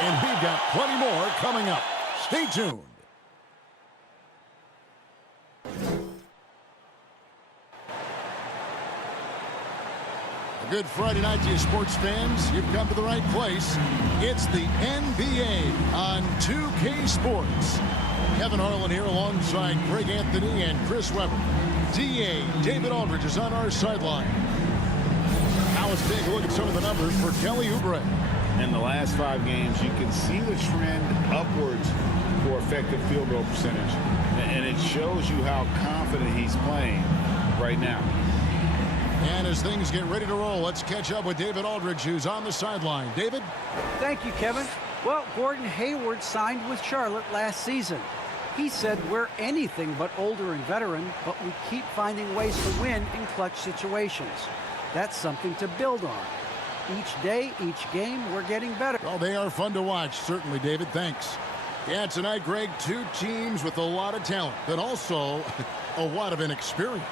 And we've got plenty more coming up. Stay tuned. A good Friday night to you, sports fans. You've come to the right place. It's the NBA on 2K Sports. Kevin Harlan here alongside Greg Anthony and Chris Webber. DA David Aldridge is on our sideline. Now let's take a look at some of the numbers for Kelly Oubre. In the last 5 games, you can see the trend upwards for effective field goal percentage. And it shows you how confident he's playing right now. And as things get ready to roll, let's catch up with David Aldridge, who's on the sideline. David? Thank you, Kevin. Well, Gordon Hayward signed with Charlotte last season. He said we're anything but older and veteran, but we keep finding ways to win in clutch situations. That's something to build on. Each day, each game, we're getting better. Well, they are fun to watch, certainly, David. Thanks. Yeah, tonight, Greg, 2 teams with a lot of talent, but also a lot of inexperience.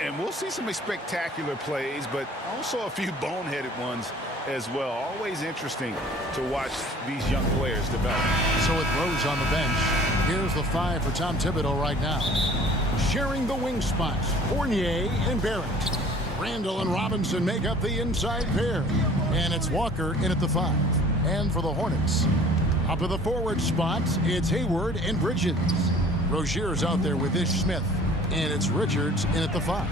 And we'll see some spectacular plays, but also a few boneheaded ones as well. Always interesting to watch these young players develop. So with Rose on the bench, here's the 5 for Tom Thibodeau right now. Sharing the wing spots, Fournier and Barrett. Randall and Robinson make up the inside pair. And it's Walker in at the 5. And for the Hornets, up at the forward spots, it's Hayward and Bridges. Rozier's out there with Ish Smith. And it's Richards in at the 5.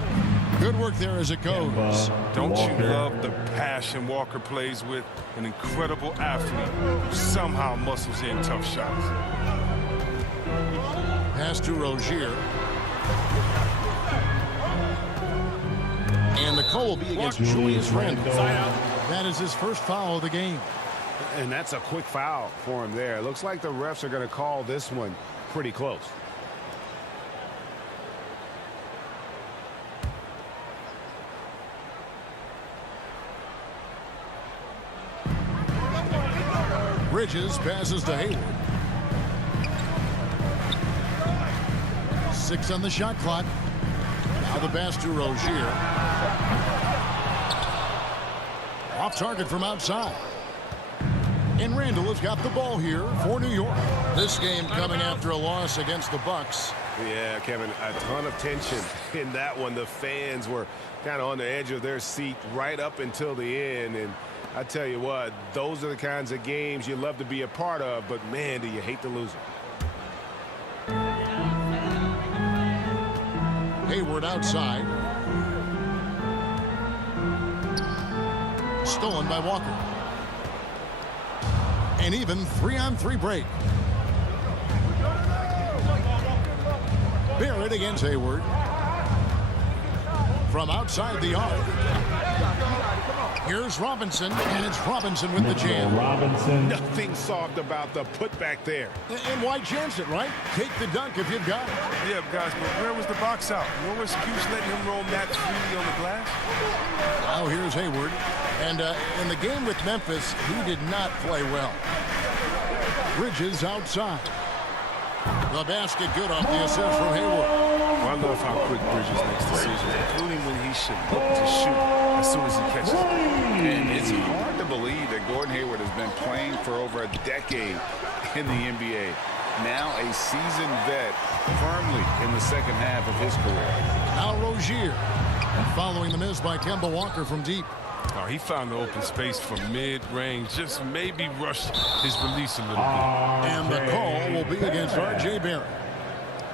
Good work there as it goes. Don't you love the passion Walker plays with? An incredible athlete who somehow muscles in tough shots. Pass to Rozier. And the call will be against Julius Randle. That is his first foul of the game. And that's a quick foul for him there. It looks like the refs are going to call this one pretty close. Bridges passes to Hayward. 6 on the shot clock. Now the pass to Rozier. Off target from outside. And Randall has got the ball here for New York. This game coming after a loss against the Bucks. Yeah, Kevin, a ton of tension in that one. The fans were kind of on the edge of their seat right up until the end. And I tell you what, those are the kinds of games you love to be a part of, but man, do you hate to lose them. Hayward outside. Stolen by Walker. An even 3-on-3 break. Barrett against Hayward. From outside the arc. Here's Robinson, and it's Robinson with the jam. Nothing soft about the putback there. And why chance it, right? Take the dunk if you've got it. Yeah, guys, but where was the box out? No excuse letting him roam that freely on the glass. Now here's Hayward. And in the game with Memphis, he did not play well. Bridges outside. The basket good off the assist from Hayward. Well, I love how quick Bridges makes decisions, including when he should look to shoot as soon as he catches it. And it's hard to believe that Gordon Hayward has been playing for over a decade in the NBA. Now a seasoned vet, firmly in the second half of his career. Now Rozier. Following the miss by Kemba Walker from deep. Oh, he found the open space from mid-range, just maybe rushed his release a little bit. And the call will be against R.J. Barrett.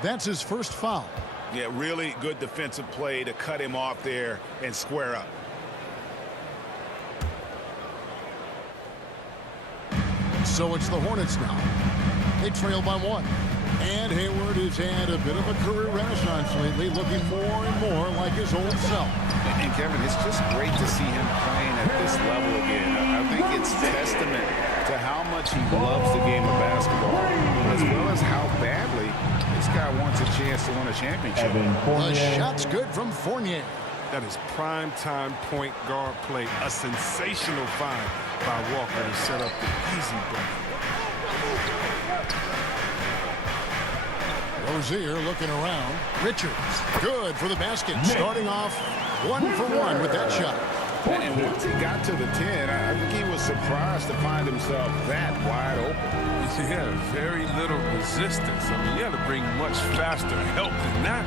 That's his first foul. Yeah, really good defensive play to cut him off there and square up. So it's the Hornets now. They trail by 1. And Hayward has had a bit of a career renaissance lately, looking more and more like his old self. And Kevin, it's just great to see him playing at this level again. I think it's testament to how much he loves the game of basketball, as well as how badly this guy wants a chance to win a championship. The shot's good from Fournier. That is prime-time point guard play. A sensational find by Walker to set up the easy bucket. Rozier looking around. Richards, good for the basket. Starting off 1 for 1 with that shot. And once he got to the 10, I think he was surprised to find himself that wide open. Yeah, very little resistance. I mean, you had to bring much faster help than that.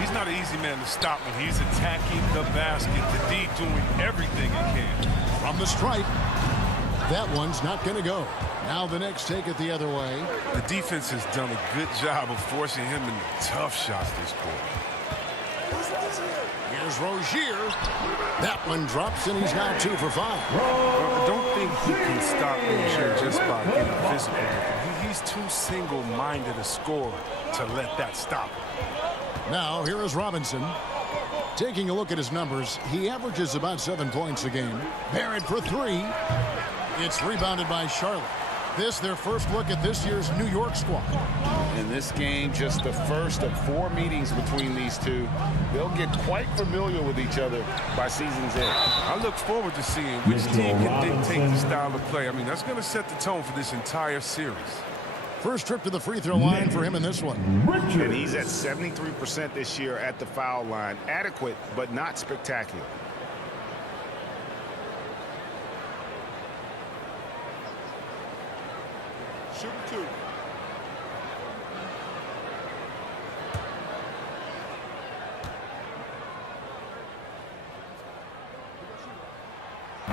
He's not an easy man to stop when he's attacking the basket. The D doing everything he can. From the stripe, that one's not going to go. Now the Knicks take it the other way. The defense has done a good job of forcing him into tough shots this quarter. Here's Rozier. That one drops, and he's now 2 for 5. I don't think he can stop Rozier just by getting physical with him. He's too single-minded a scorer to let that stop him. Now here is Robinson. Taking a look at his numbers, he averages about 7 points a game. Barrett for 3. It's rebounded by Charlotte. This, their first look at this year's New York squad. In this game, just the first of 4 meetings between these two. They'll get quite familiar with each other by season's end. I look forward to seeing which team can dictate the style of play. I mean, that's going to set the tone for this entire series. First trip to the free throw line for him in this one. And he's at 73% this year at the foul line. Adequate, but not spectacular. Shooting 2.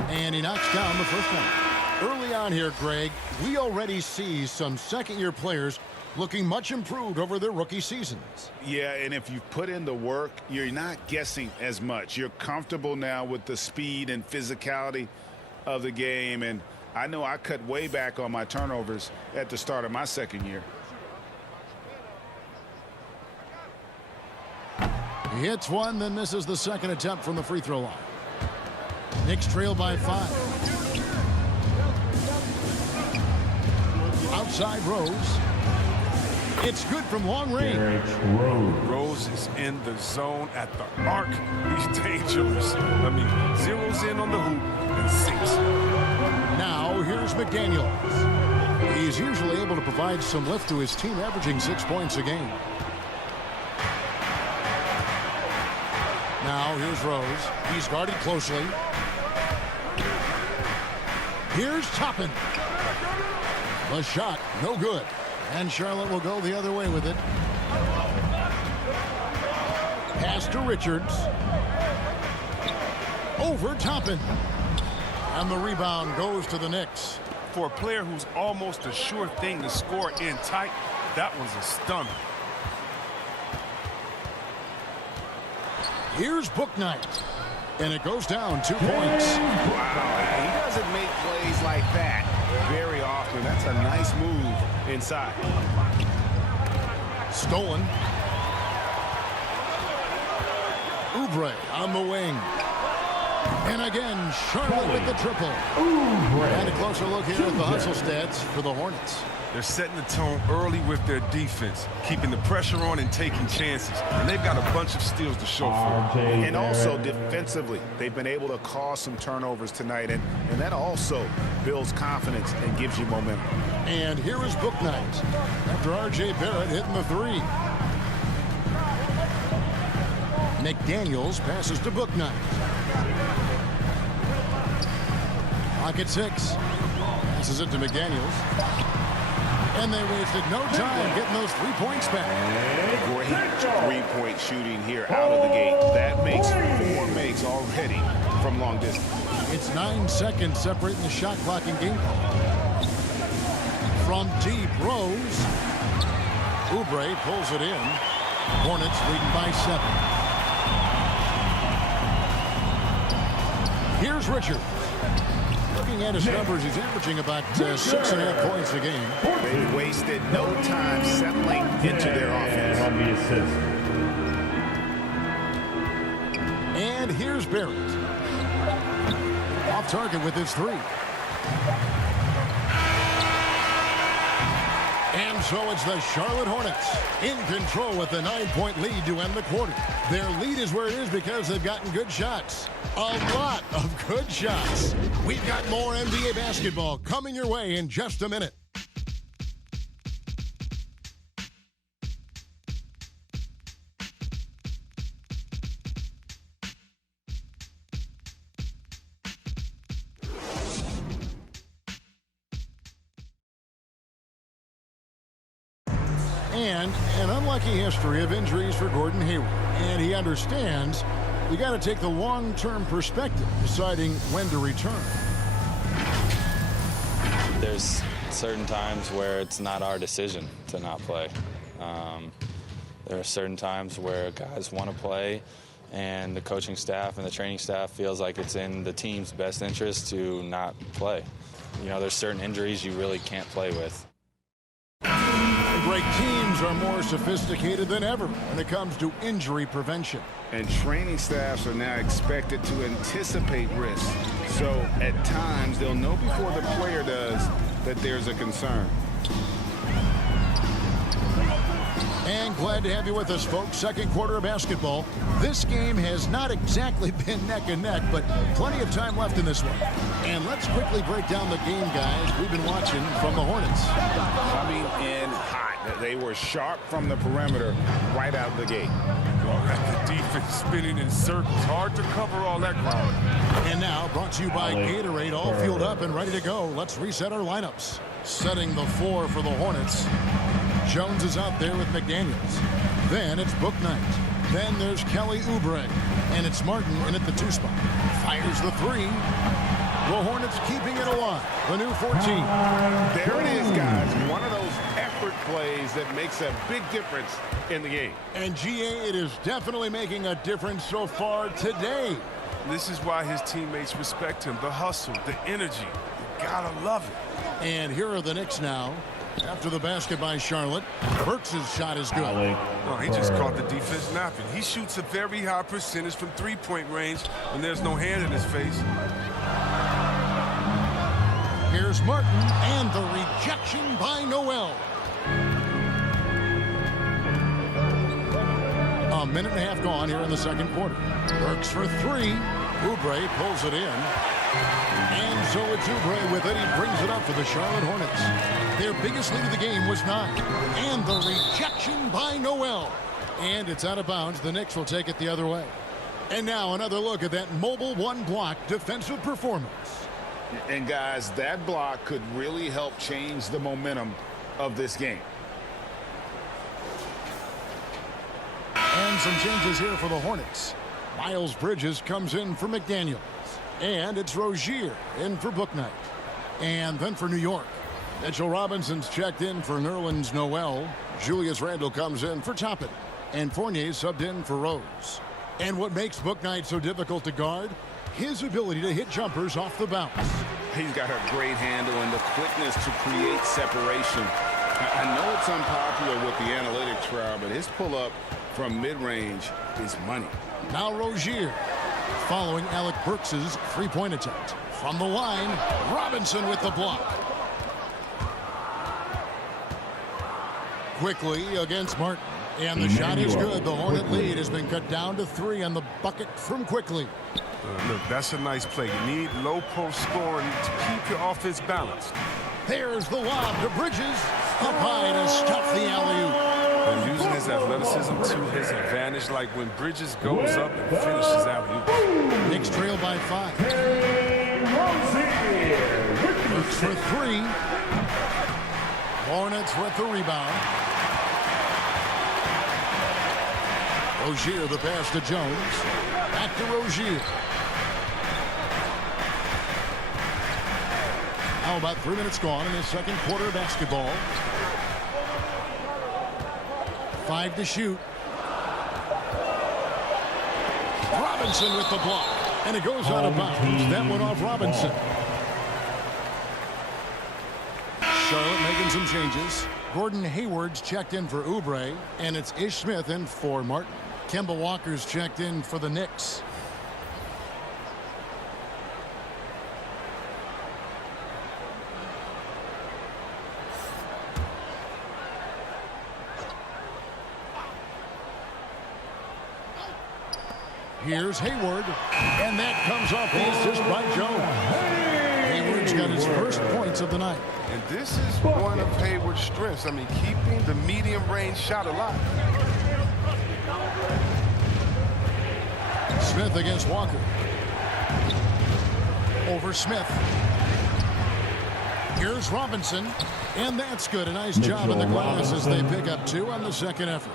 And he knocks down the first one. Early on here, Greg, we already see some second-year players looking much improved over their rookie seasons. Yeah, and if you put in the work, you're not guessing as much. You're comfortable now with the speed and physicality of the game, and I know I cut way back on my turnovers at the start of my second year. He hits one, then misses the second attempt from the free throw line. Knicks trail by 5. Outside Rose. It's good from long range. Rose is in the zone at the arc. He's dangerous. I mean, zeroes in on the hoop and sinks. Now here's McDaniels. He's usually able to provide some lift to his team, averaging 6 points a game. Now here's Rose. He's guarded closely. Here's Toppin. The shot, no good. And Charlotte will go the other way with it. Pass to Richards. Over Toppin. And the rebound goes to the Knicks. For a player who's almost a sure thing to score in tight, that was a stunner. Here's Bouknight. And it goes down 2 points. Wow, he doesn't make plays like that very often. That's a nice move inside. Stolen. Oubre on the wing. And again, Charlotte with the triple. And a closer look here at the hustle stats for the Hornets. They're setting the tone early with their defense, keeping the pressure on and taking chances. And they've got a bunch of steals to show for it. And also defensively, they've been able to cause some turnovers tonight. And that also builds confidence and gives you momentum. And here is Bouknight after R.J. Barrett hitting the 3. McDaniels passes to Bouknight. Pocket 6. Passes it to McDaniels. And they wasted no time getting those 3 points back. Great three-point shooting here out of the gate. That makes 4 makes already from long distance. It's 9 seconds separating the shot clock and game clock. From deep, Rose. Oubre pulls it in. Hornets leading by 7. Here's Richards. Looking at his numbers, he's averaging about 6.5 points a game. They wasted no time settling into their offense. And here's Barrett. Off target with his 3. And so it's the Charlotte Hornets in control with a 9-point lead to end the quarter. Their lead is where it is because they've gotten good shots. A lot of good shots. We've got more NBA basketball coming your way in just a minute. and an unlucky history of injuries for Gordon Hayward. And he understands you got to take the long-term perspective, deciding when to return. There's certain times where it's not our decision to not play. There are certain times where guys want to play, and the coaching staff and the training staff feels like it's in the team's best interest to not play. You know, there's certain injuries you really can't play with. Great teams are more sophisticated than ever when it comes to injury prevention. And training staffs are now expected to anticipate risks. So at times they'll know before the player does that there's a concern. And glad to have you with us, folks. Second quarter of basketball. This game has not exactly been neck and neck, but plenty of time left in this one. And let's quickly break down the game, guys, we've been watching from the Hornets. Coming in hot. They were sharp from the perimeter right out of the gate. The defense spinning in circles. Hard to cover all that ground. And now, brought to you by Gatorade, all fueled up and ready to go. Let's reset our lineups. Setting the floor for the Hornets. Jones is out there with McDaniels. Then it's Book Knight. Then there's Kelly Oubre. And it's Martin in at the 2 spot. Fires the 3. The Hornets keeping it alive. The new 14. There it is, guys. One of those effort plays that makes a big difference in the game. And GA, it is definitely making a difference so far today. This is why his teammates respect him. The hustle, the energy. You gotta love it. And here are the Knicks now. After the basket by Charlotte, Burks' shot is good. Oh, he just caught the defense napping. He shoots a very high percentage from three-point range when there's no hand in his face. Here's Martin, and the rejection by Noel. A minute and a half gone here in the second quarter. Burks for 3. Oubre pulls it in. And so it's Oubre with it. He brings it up for the Charlotte Hornets. Their biggest lead of the game was 9. And the rejection by Noel. And it's out of bounds. The Knicks will take it the other way. And now another look at that mobile one-block defensive performance. And, guys, that block could really help change the momentum of this game. And some changes here for the Hornets. Miles Bridges comes in for McDaniels. And it's Rozier in for Book Knight. And then for New York, Mitchell Robinson's checked in for Nerlens Noel. Julius Randle comes in for Toppin. And Fournier subbed in for Rose. And what makes Book Knight so difficult to guard? His ability to hit jumpers off the bounce. He's got a great handle and the quickness to create separation. I know it's unpopular with the analytics crowd, but his pull-up from mid-range is money. Now Rozier, following Alec Burks' three-point attempt. From the line, Robinson with the block. Quickly against Martin. And the shot is good. The Hornet lead has been cut down to 3 on the bucket from Quickly. Look, that's a nice play. You need low post scoring to keep your offense balanced. There's the lob to Bridges. Up high to stuff the alley-oop. And using his athleticism to his advantage, like when Bridges goes up and finishes alley-oop. Knicks trail by 5. Looks for 3. Hornets with the rebound. Rozier the pass to Jones. Back to Rozier. Now about 3 minutes gone in the second quarter of basketball. 5 to shoot. Robinson with the block. And it goes out of bounds. That went off Robinson. Charlotte making some changes. Gordon Hayward's checked in for Oubre. And it's Ish Smith in for Martin. Kemba Walker's checked in for the Knicks. Here's Hayward, and that comes off the assist by Jones. Hayward's got his first points of the night. And this is one of Hayward's strengths. I mean, keeping the medium-range shot alive. Smith against Walker. Over Smith. Here's Robinson, and that's good. A nice job in the glass as they pick up 2 on the second effort.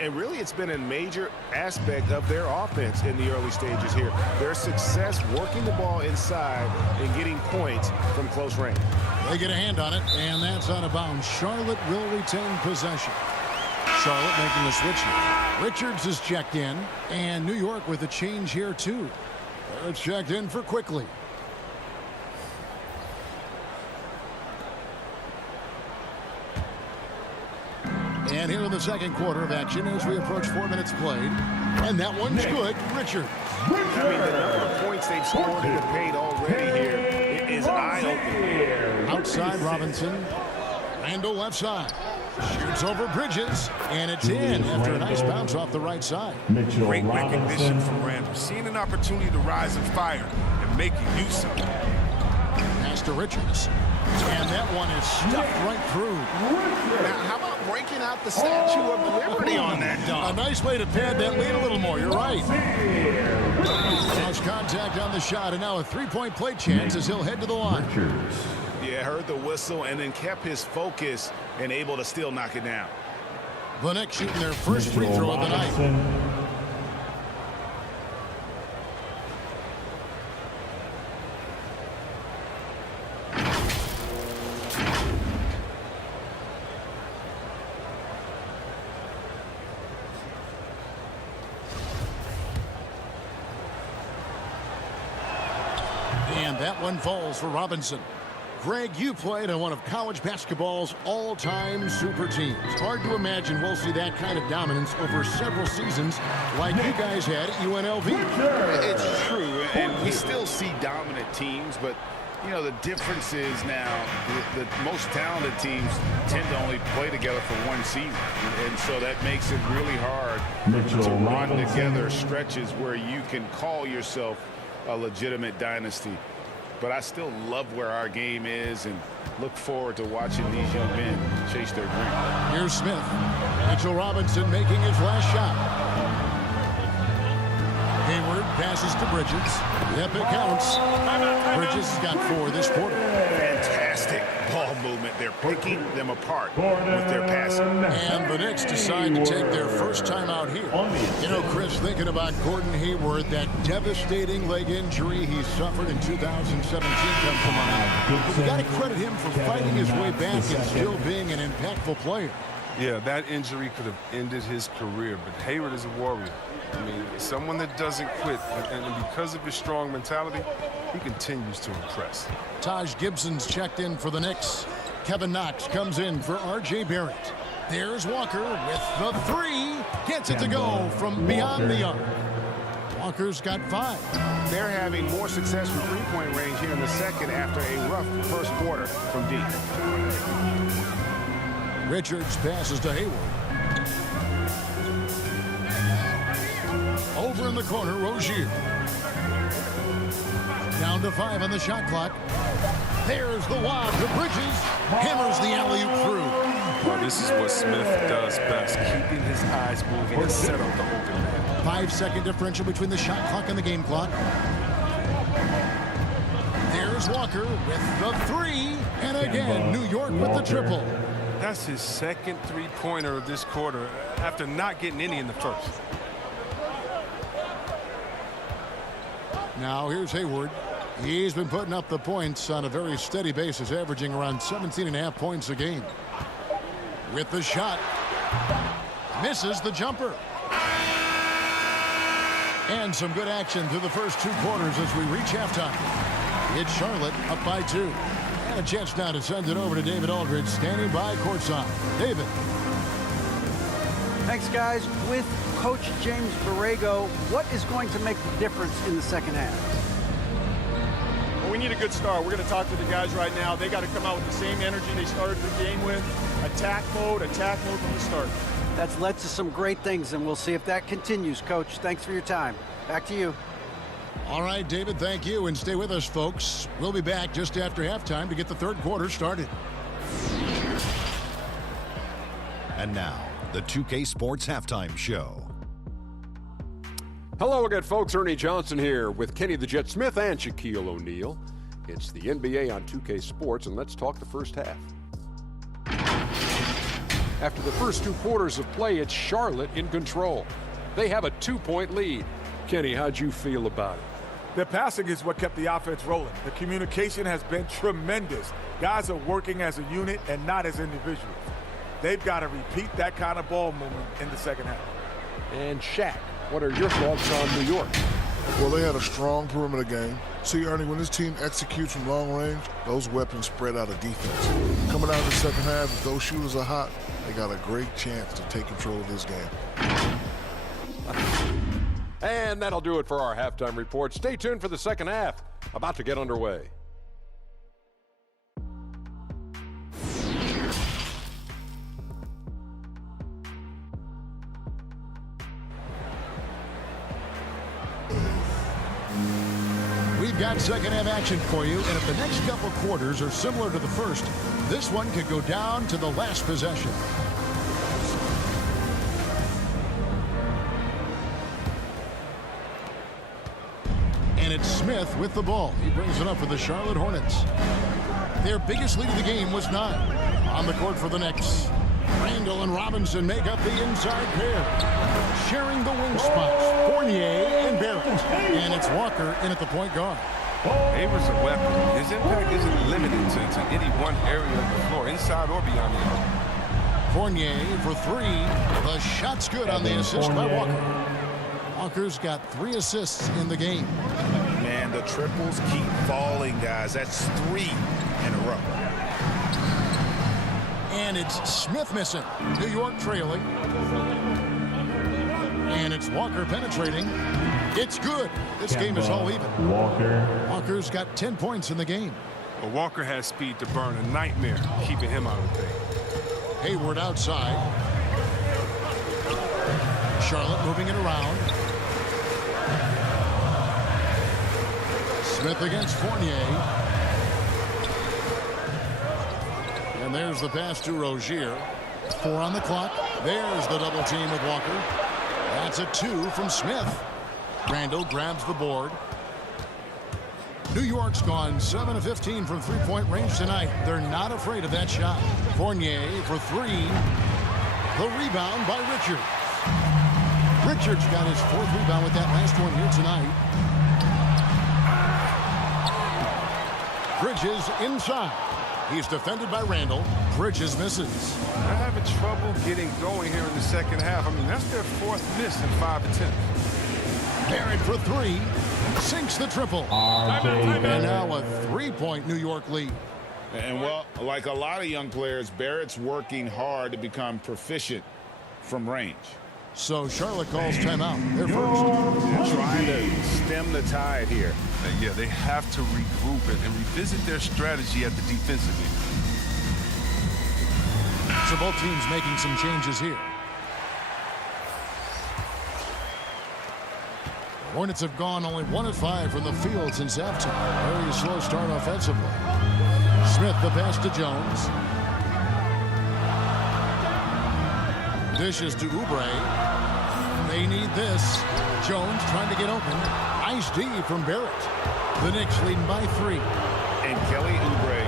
And really, it's been a major aspect of their offense in the early stages here. Their success working the ball inside and getting points from close range. They get a hand on it, and that's out of bounds. Charlotte will retain possession. Charlotte making the switch here. Richards is checked in, and New York with a change here, too. They're checked in for Quickly. And here in the second quarter of action as we approach 4 minutes played. And that one's good. Richards. I mean, the number of points they've scored in the paint already here is eye-opening. Outside Robinson. Randall left side. Shoots over Bridges. And it's in after a nice bounce off the right side. Great recognition from Randall. Seeing an opportunity to rise and fire and making use of it. Pass to Richards. And that one is stuffed right through. Now, how about breaking out the Statue of Liberty on that dunk? A nice way to pad that lead a little more. You're right. Lost contact on the shot, and now a three-point play chance as he'll head to the line. Yeah, heard the whistle and then kept his focus and able to still knock it down. The Knicks shooting their first free throw of the night. And that one falls for Robinson. Greg, you played on one of college basketball's all-time super teams. Hard to imagine we'll see that kind of dominance over several seasons like you guys had at UNLV. It's true, and we still see dominant teams, but, you know, the difference is now the most talented teams tend to only play together for one season, and so that makes it really hard to run together stretches where you can call yourself a legitimate dynasty. But I still love where our game is and look forward to watching these young men chase their dream. Here's Smith. Mitchell Robinson making his last shot. Hayward passes to Bridges. Yep, it counts. Bridges has got 4 this quarter. Fantastic ball movement. They're picking them apart with their passing. And the Knicks decide to take their first time out here. You know, Chris, thinking about Gordon Hayward, that devastating leg injury he suffered in 2017 comes to mind. But we got to credit him for fighting his way back and still being an impactful player. Yeah, that injury could have ended his career, but Hayward is a warrior. I mean, someone that doesn't quit, and because of his strong mentality, he continues to impress. Taj Gibson's checked in for the Knicks. Kevin Knox comes in for R.J. Barrett. There's Walker with the 3. Gets it to go from beyond the arc. Walker's got 5. They're having more success from three-point range here in the second after a rough first quarter from deep. Richards passes to Hayward. Over in the corner, Rozier. Down to 5 on the shot clock. There's the lob to Bridges. Hammers the alley-oop through. Well, this is what Smith does best, keeping his eyes moving and set up the open man. 5-second differential between the shot clock and the game clock. There's Walker with the 3. And again, New York with the triple. That's his second three-pointer of this quarter after not getting any in the first. Now here's Hayward. He's been putting up the points on a very steady basis, averaging around 17.5 points a game. With the shot. Misses the jumper. And some good action through the first 2 quarters as we reach halftime. It's Charlotte up by 2. And a chance now to send it over to David Aldridge, standing by courtside. David. Thanks, guys. With Coach James Borrego, what is going to make the difference in the second half? Well, we need a good start. We're going to talk to the guys right now. They got to come out with the same energy they started the game with. Attack mode from the start. That's led to some great things, and we'll see if that continues, Coach. Thanks for your time. Back to you. All right, David, thank you. And stay with us, folks. We'll be back just after halftime to get the third quarter started. And now, the 2K Sports Halftime Show. Hello again, folks. Ernie Johnson here with Kenny the Jet Smith and Shaquille O'Neal. It's the NBA on 2K Sports, and let's talk the first half. After the first 2 quarters of play, it's Charlotte in control. They have a 2-point lead. Kenny, how'd you feel about it? The passing is what kept the offense rolling. The communication has been tremendous. Guys are working as a unit and not as individuals. They've got to repeat that kind of ball movement in the second half. And Shaq, what are your thoughts on New York? Well, they had a strong perimeter game. See, Ernie, when this team executes from long range, those weapons spread out of defense. Coming out of the second half, if those shooters are hot, they got a great chance to take control of this game. And that'll do it for our halftime report. Stay tuned for the second half, about to get underway. We've got second half action for you, and if the next couple quarters are similar to the first, this one could go down to the last possession. And it's Smith with the ball. He brings it up for the Charlotte Hornets. Their biggest lead of the game was 9. On the court for the Knicks, Randall and Robinson make up the inside pair. Sharing the wing spots, Fournier and Barrett. And it's Walker in at the point guard. Hayward's a weapon. His impact isn't limited to any one area of the floor, inside or beyond the arc. Fournier for 3. The shot's good on the assist by Walker. Walker's got 3 assists in the game. Man, the triples keep falling, guys. That's 3 in a row. And it's Smith missing. New York trailing. And it's Walker penetrating. It's good. This game is all even. Walker's got 10 points in the game. Well, Walker has speed to burn. A nightmare keeping him out of the paint. Hayward outside. Charlotte moving it around. Smith against Fournier. And there's the pass to Rozier. 4 on the clock. There's the double team with Walker. That's a 2 from Smith. Randall grabs the board. New York's gone 7 of 15 from three-point range tonight. They're not afraid of that shot. Fournier for 3. The rebound by Richards. Richards got his 4th rebound with that last one here tonight. Bridges inside. He's defended by Randall. Bridges misses. They're having trouble getting going here in the second half. I mean, that's their 4th miss in 5 attempts. Barrett for 3. Sinks the triple. And now a 3-point New York lead. And, well, like a lot of young players, Barrett's working hard to become proficient from range. So Charlotte calls timeout. They're first. Trying to stem the tide here. Yeah, they have to regroup and revisit their strategy at the defensive end. So both teams making some changes here. Hornets have gone only 1 of 5 from the field since halftime. Very slow start offensively. Smith the pass to Jones. Dishes to Oubre. They need this. Jones trying to get open. Nice D from Barrett. The Knicks leading by 3. And Kelly Oubre,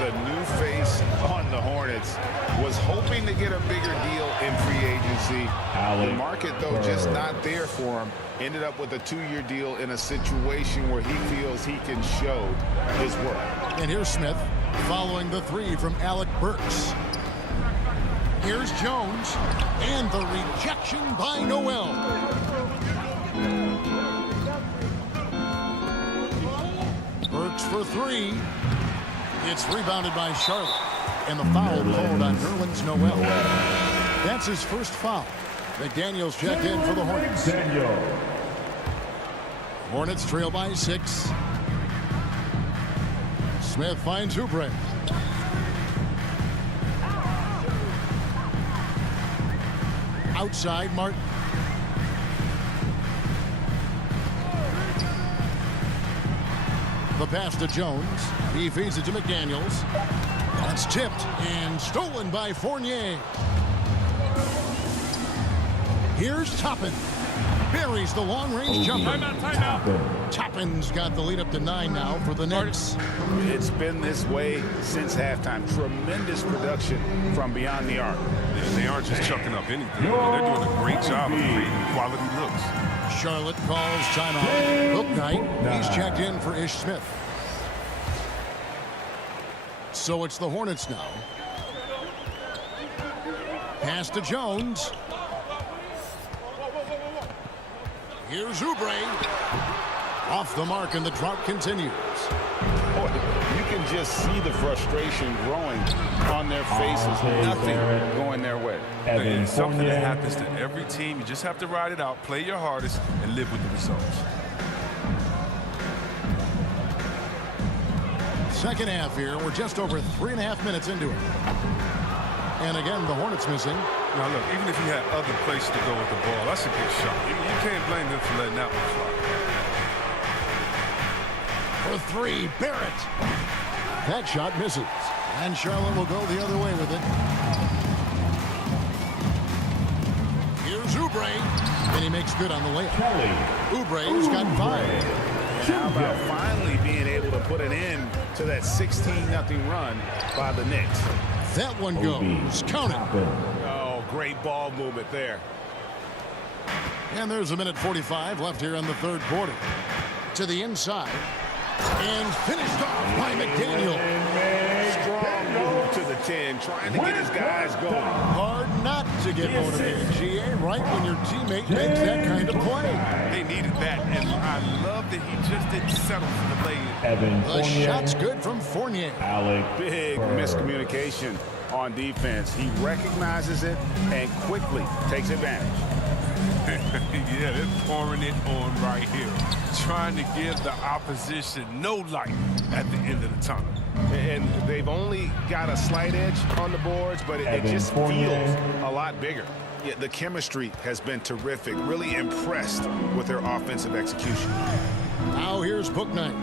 the new face on the Hornets, was hoping to get a bigger deal in free agency. The market, though, just not there for him. Ended up with a 2-year deal in a situation where he feels he can show his work. And here's Smith following the 3 from Alec Burks. Here's Jones, and the rejection by Noel. Burks for 3. It's rebounded by Charlotte, and the foul called on Nerlens Noel. That's his first foul. McDaniels checked in for the Hornets. Hornets trail by 6. Smith finds Oubre. Outside, Martin. The pass to Jones. He feeds it to McDaniels. That's tipped and stolen by Fournier. Here's Toppin. Buries the long-range jumper. Timeout. Toppin's got the lead up to 9 now for the Knicks. It's been this way since halftime. Tremendous production from beyond the arc. Yeah, they aren't just chucking up anything. They're doing a great job of creating quality looks. Charlotte calls timeout. Book night. He's checked in for Ish Smith. So it's the Hornets now. Pass to Jones. Here's Oubre. Off the mark, and the drought continues. Boy, you can just see the frustration growing on their faces. Nothing going their way. It's something that happens to every team. You just have to ride it out, play your hardest, and live with the results. Second half here. We're just over 3.5 minutes into it. And again, the Hornets missing. Now, look, even if he had other places to go with the ball, that's a good shot. You can't blame him for letting that one fly. For 3, Barrett. That shot misses. And Charlotte will go the other way with it. Here's Oubre. And he makes good on the layup. Oubre's got 5. How about finally being able to put an end to that 16-0 run by the Knicks? That one goes. Count it. Oh, great ball movement there. And there's 1:45 left here in the third quarter. To the inside. And finished off by McDaniel. Strong move to the 10, trying to get his guys going. Hard not to get motivated, GA, right when your teammate makes that kind of play. They needed that, and I love that he just didn't settle for the lay-in. The shot's good from Fournier. Big miscommunication on defense. He recognizes it and quickly takes advantage. Yeah, they're pouring it on right here, trying to give the opposition no light at the end of the tunnel. And they've only got a slight edge on the boards, but it just feels a lot bigger. Yeah, the chemistry has been terrific. Really impressed with their offensive execution. Now here's Book Night.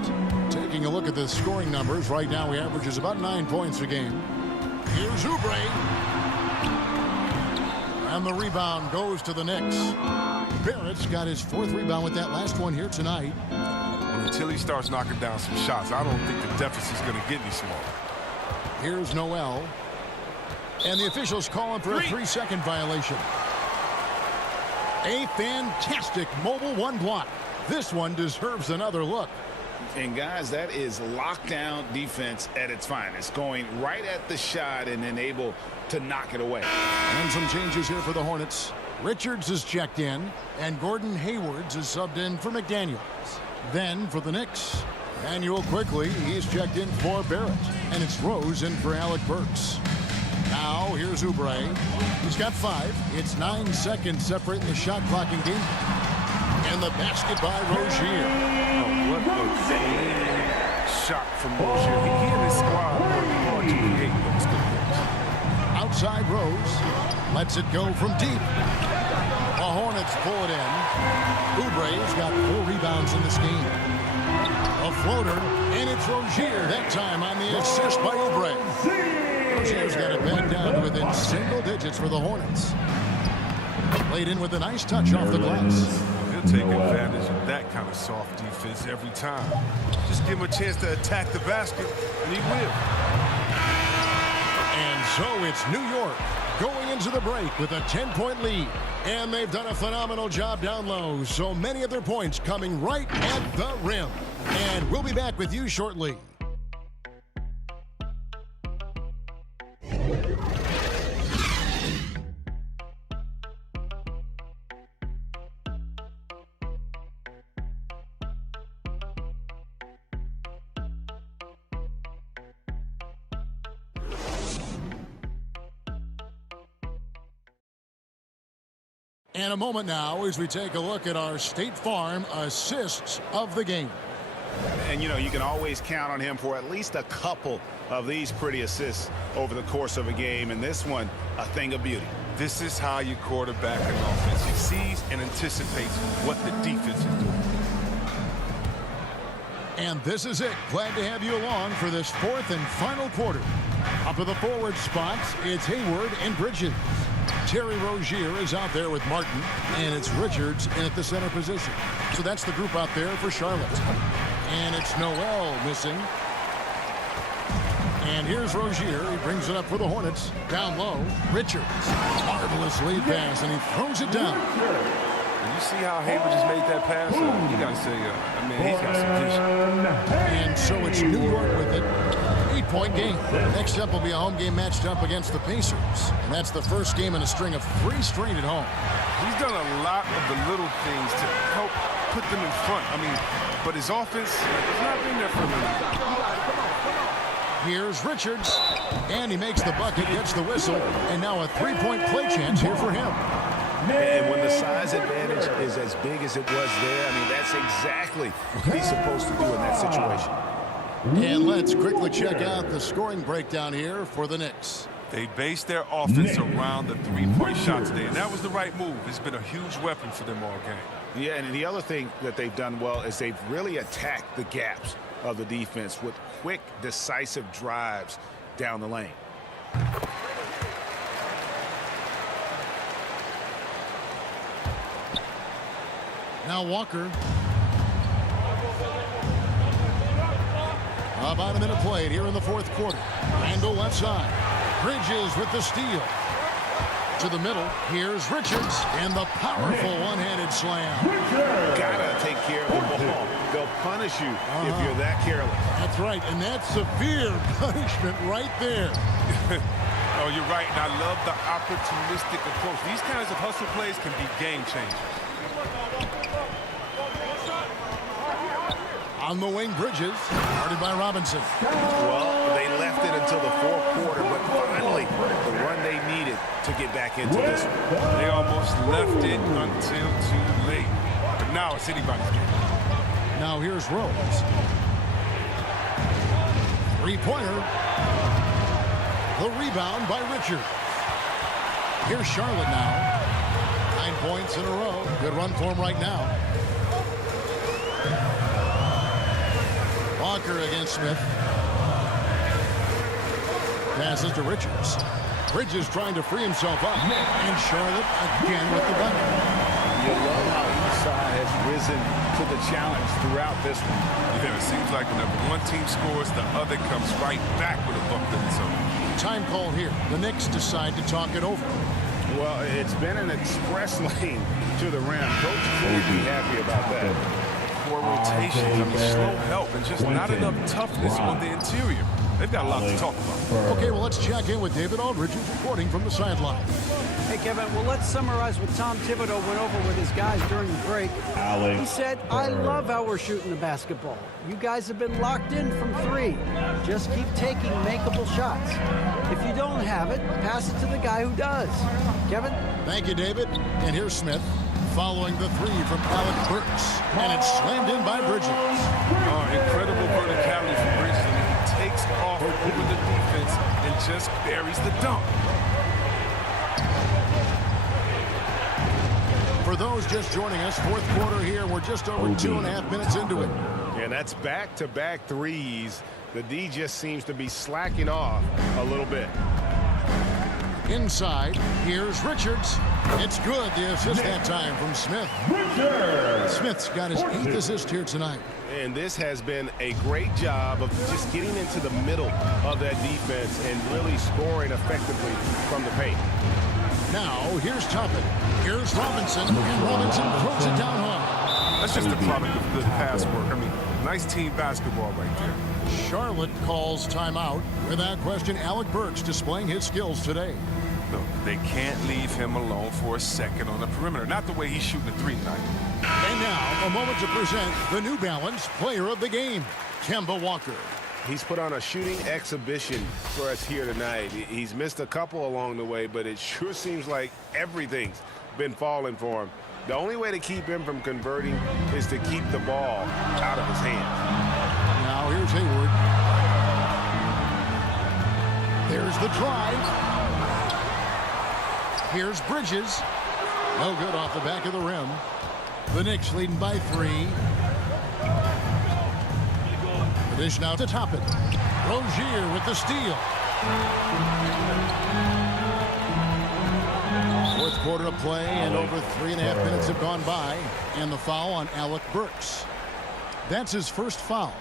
Taking a look at the scoring numbers. Right now he averages about 9 points a game. Here's Oubre. And the rebound goes to the Knicks. Barrett's got his 4th rebound with that last one here tonight. And until he starts knocking down some shots, I don't think the deficit's going to get any smaller. Here's Noel. And the officials calling for a 3-second violation. A fantastic mobile 1 block. This one deserves another look. And guys, that is lockdown defense at its finest. Going right at the shot and then able to knock it away. And some changes here for the Hornets. Richards is checked in, and Gordon Haywards is subbed in for McDaniels. Then for the Knicks, Manuel quickly, he's checked in for Barrett, and it's Rose in for Alec Burks. Now here's Oubre. He's got 5. It's 9 seconds separating the shot clock in game. And the basket by Rozier. Oh, what a clean shot from Rozier. He and his squad working hard to create those good looks. Outside Rose. Lets it go from deep. The Hornets pull it in. Oubre's got 4 rebounds in this game. A floater, and it's Rozier that time on the assist by Oubre. Rozier's got it back down to within single digits for the Hornets. Played in with a nice touch off the glass. He'll take advantage of that kind of soft defense every time. Just give him a chance to attack the basket, and he will. And so it's New York going into the break with a 10-point lead. And they've done a phenomenal job down low. So many of their points coming right at the rim. And we'll be back with you shortly. And a moment now as we take a look at our State Farm assists of the game. And, you know, you can always count on him for at least a couple of these pretty assists over the course of a game. And this one, a thing of beauty. This is how you quarterback an offense. He sees and anticipates what the defense is doing. And this is it. Glad to have you along for this 4th and final quarter. Up of the forward spots, it's Hayward and Bridges. Terry Rozier is out there with Martin, and it's Richards in at the center position. So that's the group out there for Charlotte. And it's Noel missing. And here's Rozier. He brings it up for the Hornets. Down low, Richards. Marvelous lead pass, and he throws it down. And you see how Hayward just made that pass? You got to say, I mean, he's got some vision. And so it's New York with it. 8-point game. Next up will be a home game matched up against the Pacers. And that's the first game in a string of 3 straight at home. He's done a lot of the little things to help put them in front. I mean, but his offense has not been there for him. Here's Richards, and he makes the bucket, gets the whistle, and now a 3-point play chance here for him. And when the size advantage is as big as it was there, I mean, that's exactly what he's supposed to do in that situation. And let's quickly check out the scoring breakdown here for the Knicks. They based their offense around the 3-point shot today, and that was the right move. It's been a huge weapon for them all game. Yeah, and the other thing that they've done well is they've really attacked the gaps of the defense with quick, decisive drives down the lane. Now Walker. About a minute played here in the fourth quarter. Randall left side. Bridges with the steal. To the middle. Here's Richards. And the powerful one-handed slam. Gotta take care of the ball. They'll punish you if you're that careless. That's right. And that's severe punishment right there. Oh, you're right. And I love the opportunistic approach. These kinds of hustle plays can be game changers. On the wing, Bridges, guarded by Robinson. Well, they left it until the fourth quarter, but finally the run they needed to get back into this one. They almost left it until too late. But now it's anybody's game. Now here's Rose. 3-pointer. The rebound by Richards. Here's Charlotte now. 9 points in a row. Good run for him right now. Walker against Smith. Passes to Richards. Bridges trying to free himself up. And Charlotte again with the bucket. You love how each side has risen to the challenge throughout this one. Yeah, it seems like whenever one team scores, the other comes right back with a bucket of its own. Time call here. The Knicks decide to talk it over. Well, it's been an express lane to the rim. Coach will be happy about that. Poor rotations, I mean, slow help, and just not enough toughness on the interior. They've got a lot to talk about. Okay, well, let's check in with David Aldridge, who's reporting from the sideline. Hey, Kevin, well, let's summarize what Tom Thibodeau went over with his guys during the break. He said, I love how we're shooting the basketball. You guys have been locked in from 3. Just keep taking makeable shots. If you don't have it, pass it to the guy who does. Kevin? Thank you, David. And here's Smith. Following the 3 from Alec Burks. And it's slammed in by Bridges. Oh, incredible verticality from Bridges. And he takes off over the defense and just buries the dunk. For those just joining us, fourth quarter here. We're just over 2.5 minutes into it. And that's back-to-back threes. The D just seems to be slacking off a little bit. Inside, here's Richards. It's good. The assist that time from Smith. Smith's got his 8th assist here tonight. And this has been a great job of just getting into the middle of that defense and really scoring effectively from the paint. Now, here's Toppin. Here's Robinson. And Robinson throws it down hard. That's just a product of good pass work. I mean, nice team basketball right there. Charlotte calls timeout. Without question, Alec Burks displaying his skills today. No, they can't leave him alone for a second on the perimeter. Not the way he's shooting the 3 tonight. And now, a moment to present the New Balance Player of the Game, Kemba Walker. He's put on a shooting exhibition for us here tonight. He's missed a couple along the way, but it sure seems like everything's been falling for him. The only way to keep him from converting is to keep the ball out of his hands. Now here's Hayward. There's the drive. Here's Bridges. No good off the back of the rim. The Knicks leading by 3. The dish now to Toppin. Rozier with the steal. Fourth quarter of play, and over 3.5 minutes have gone by. And the foul on Alec Burks. That's his first foul.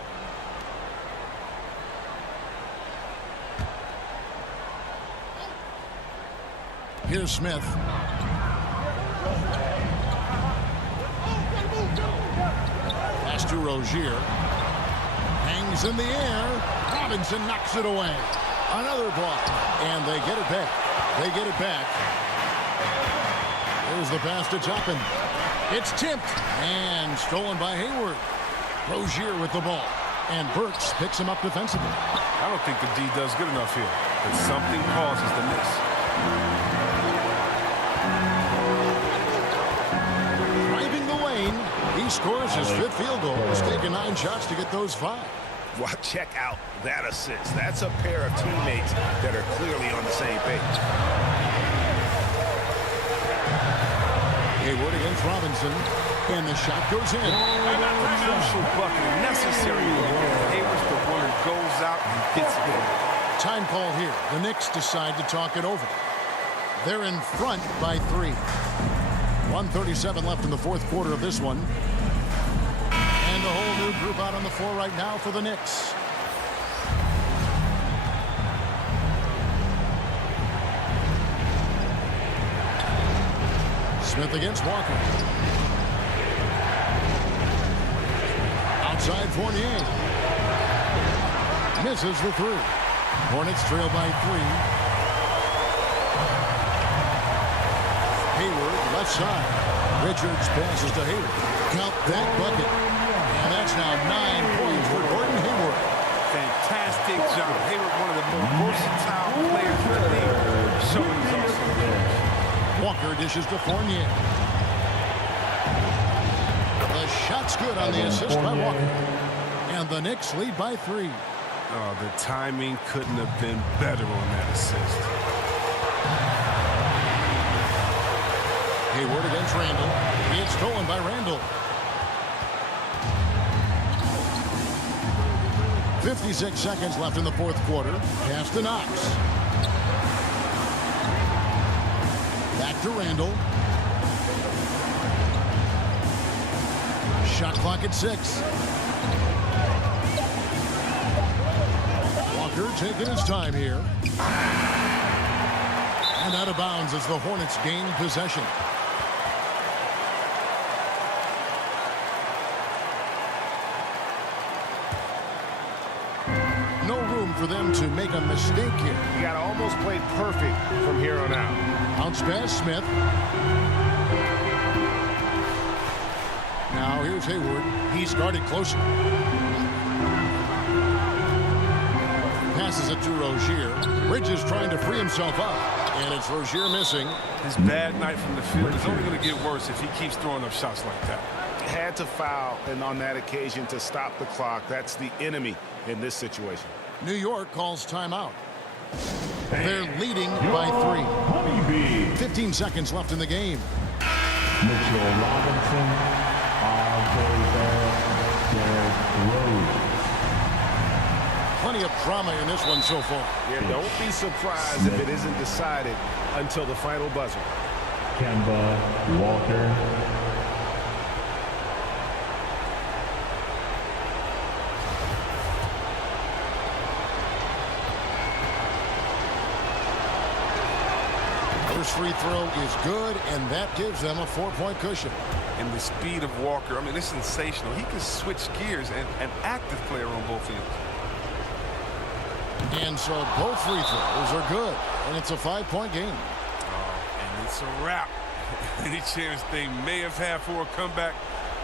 Here's Smith. Pass to Rozier. Hangs in the air. Robinson knocks it away. Another block. And they get it back. They get it back. Here's the pass to Toppin. It's tipped and stolen by Hayward. Rozier with the ball. And Burks picks him up defensively. I don't think the D does good enough here, but something causes the miss. Driving the lane, he scores his 5th field goal. He's taken 9 shots to get those 5. Well, check out that assist. That's a pair of teammates that are clearly on the same page. Hayward against Robinson, and the shot goes in. And that's a crucial bucket, necessary. Hayward's the one who goes out and gets it. Time call here. The Knicks decide to talk it over. They're in front by 3. 1:37 left in the fourth quarter of this one. And a whole new group out on the floor right now for the Knicks. Smith against Walker. Outside Fournier. Misses the 3. Hornets trail by 3. Hayward, left side. Richards passes to Hayward. Count that bucket. And that's now 9 points for Gordon Hayward. Fantastic job. Hayward, one of the most versatile players in the league. Showing his awesome. Walker dishes to Fournier. The shot's good on the assist by Walker. And the Knicks lead by 3. Oh, the timing couldn't have been better on that assist. Hayward against Randall. It's stolen by Randall. 56 seconds left in the fourth quarter. Pass to Knox. Back to Randall. Shot clock at 6. Walker taking his time here. And out of bounds as the Hornets gain possession. No room for them to make a mistake here. You got to almost play perfect from here on out. Bounce pass, Smith. Now here's Hayward. He's guarded closer. Passes it to Rozier. Bridges trying to free himself up. And it's Rozier missing. His bad night from the field is only going to get worse if he keeps throwing up shots like that. Had to foul, and on that occasion to stop the clock. That's the enemy in this situation. New York calls timeout. They're leading by 3. 15 seconds left in the game. Mitchell Robinson, Rose. Plenty of drama in this one so far. Yeah, don't be surprised if it isn't decided until the final buzzer. Kemba Walker. First free throw is good, and that gives them a 4-point cushion. And the speed of Walker, I mean, it's sensational. He can switch gears and an active player on both ends. And so both free throws are good, and it's a 5-point game. And it's a wrap. Any chance they may have had for a comeback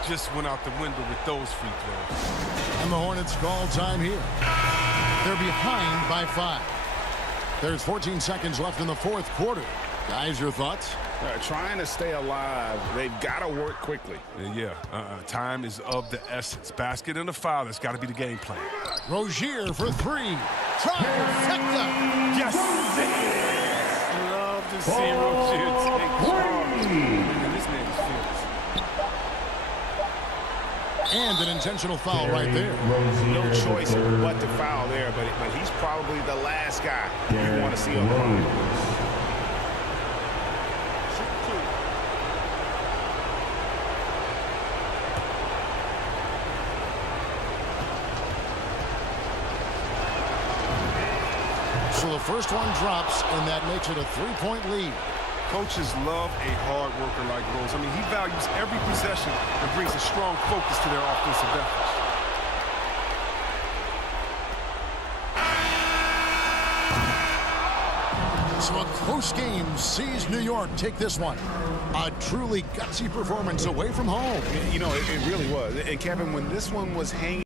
just went out the window with those free throws. And the Hornets call time here. They're behind by 5. There's 14 seconds left in the fourth quarter. Guys, your thoughts? Trying to stay alive, they've got to work quickly. Time is of the essence. Basket and a foul, that's got to be the game plan. Rozier for 3. Trifecta! Yes! Love to see Rozier take charge. This man is And an intentional foul right there. No choice but to foul there, but he's probably the last guy you want to see on the line. So the first one drops, and that makes it a 3-point lead. Coaches love a hard worker like Rose. I mean, he values every possession and brings a strong focus to their offensive efforts. So a close game sees New York take this one. A truly gutsy performance away from home. You know, it really was. And Kevin, when this one was hanging